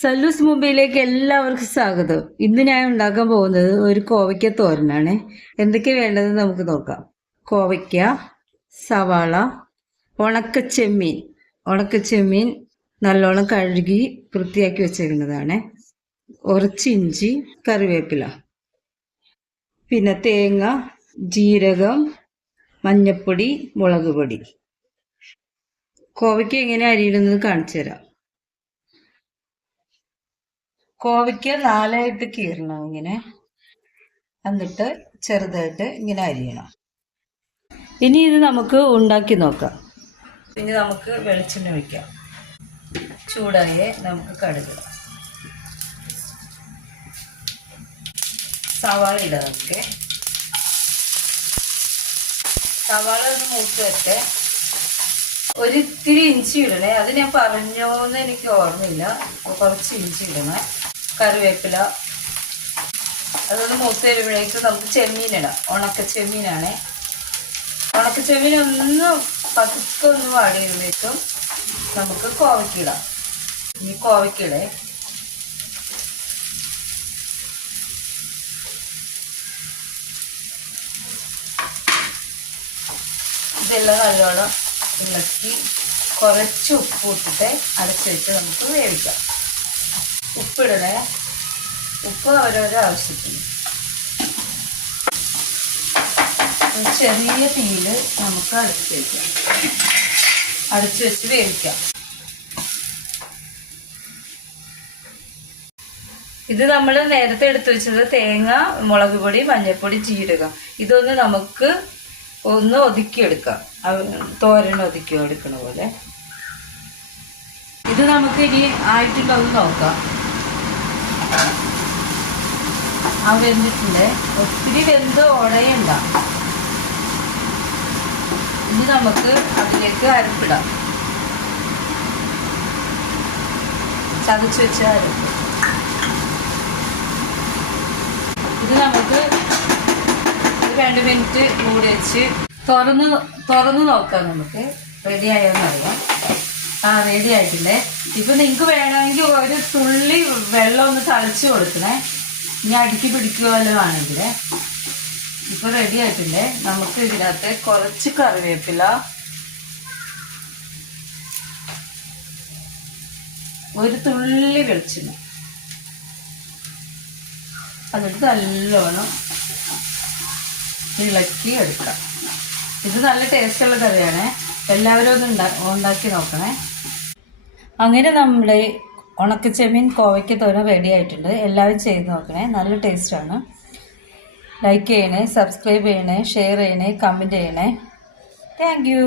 സല്ലൂസ് മുംബൈയിലേക്ക് എല്ലാവർക്കും സ്വാഗതം. ഇന്ന് ഞാൻ ഉണ്ടാക്കാൻ പോകുന്നത് ഒരു കോവയ്ക്ക തോരനാണ്. എന്തൊക്കെ വേണ്ടതെന്ന് നമുക്ക് നോക്കാം. കോവയ്ക്ക, സവാള, ഉണക്കച്ചെമ്മീൻ നല്ലോണം കഴുകി വൃത്തിയാക്കി വെച്ചേക്കുന്നതാണ്. കുറച്ച് ഇഞ്ചി, കറിവേപ്പില, പിന്നെ തേങ്ങ, ജീരകം, മഞ്ഞപ്പൊടി, മുളക് പൊടി. കോവയ്ക്ക എങ്ങനെ അരിയിടുന്നത് കാണിച്ചു തരാം. കോവയ്ക്ക് 4 കീറണം ഇങ്ങനെ, എന്നിട്ട് ചെറുതായിട്ട് ഇങ്ങനെ അരിയണം. ഇനി ഇത് നമുക്ക് ഉണ്ടാക്കി നോക്കാം. ഇനി നമുക്ക് വെളിച്ചെണ്ണ ഒഴിക്കാം. ചൂടായേ നമുക്ക് കടുകിടാം. സവാള ഇടാം. നമുക്ക് സവാള ഒന്ന് മൂത്ത് വരട്ടെ. ഒരിത്തിരി ഇഞ്ചി ഇടണേ. അത് ഞാൻ പറഞ്ഞോന്ന് എനിക്ക് ഓർമ്മയില്ല. കുറച്ച് ഇഞ്ചി ഇടണേ. കറിവേപ്പില. അതൊന്ന് മൂത്ത് വരുമ്പോഴേക്ക് നമുക്ക് ചെമ്മീനിടാം. ഉണക്കച്ചെമ്മീനാണ്. ഉണക്കച്ചെമ്മീൻ ഒന്ന് പതുക്കെ ഒന്ന് വാടി വരുമ്പോഴേക്കും നമുക്ക് കോവയ്ക്കിടാം. ഈ കോവയ്ക്കിടേ ഇതെല്ലാം നല്ലോണം ഇളക്കി കുറച്ച് ഉപ്പ് ഇട്ടിട്ട് അടച്ചു വെച്ച് നമുക്ക് വേവിക്കാം. ഉപ്പിടണേ. ഉപ്പ് ഓരോരോ ആവശ്യത്തിന്. ചെറിയ തീയിൽ നമുക്ക് അടച്ചു വയ്ക്കാം. അടച്ചു വെച്ച് വേവിക്കാം. ഇത് നമ്മൾ നേരത്തെ എടുത്തു വെച്ചത് തേങ്ങ, മുളക് പൊടി, മഞ്ഞൾപ്പൊടി, ജീരകം. ഇതൊന്ന് നമുക്ക് ഒന്ന് ഒതുക്കിയെടുക്കാം. തോരൻ ഒതുക്കിയെടുക്കണ പോലെ. ഇത് നമുക്ക് ഇനി ആയിട്ടുണ്ടോ എന്ന് നോക്കാം. വെന്തിട്ടുണ്ട്. ഒത്തിരി വെന്ത് ഉടയണ്ട. ഇനി നമുക്ക് അതിലേക്ക് അരപ്പിടാം. ചതച്ച് വെച്ച അരപ്പ്. ഇത് നമുക്ക് 2 മിനിറ്റ് മൂടി വെച്ച് തുറന്ന് നോക്കാം. നമുക്ക് റെഡി ആയോന്നറിയാം. റെഡി ആയിട്ടില്ലേ. ഇപ്പൊ നിങ്ങൾക്ക് വേണമെങ്കിൽ ഒരു തുള്ളി വെള്ളം ഒന്ന് തളിച്ച് കൊടുക്കണേ. ഇനി അടുക്കി പിടിക്കുകയല്ലോ ആണെങ്കിൽ. ഇപ്പൊ റെഡി ആയിട്ടില്ലേ. നമുക്ക് ഇതിനകത്ത് കുറച്ച് കറിവേപ്പില, ഒരു തുള്ളി വെളിച്ചെണ്ണ, എന്നിട്ട് നല്ലോണം ഇളക്കി എടുക്കാം. ഇത് നല്ല ടേസ്റ്റുള്ള കറിയാണ്. എല്ലാവരും ഒന്ന് ഉണ്ടാക്കി നോക്കണേ. അങ്ങനെ നമ്മുടെ ഉണക്കച്ചെമ്മീൻ കോവയ്ക്ക തോരൻ റെഡി ആയിട്ടുണ്ട്. എല്ലാവരും ചെയ്ത് നോക്കണേ. നല്ല ടേസ്റ്റാണ്. ലൈക്ക് ചെയ്യണേ, സബ്സ്ക്രൈബ് ചെയ്യണേ, ഷെയർ ചെയ്യണേ, കമൻറ്റ് ചെയ്യണേ. Thank you.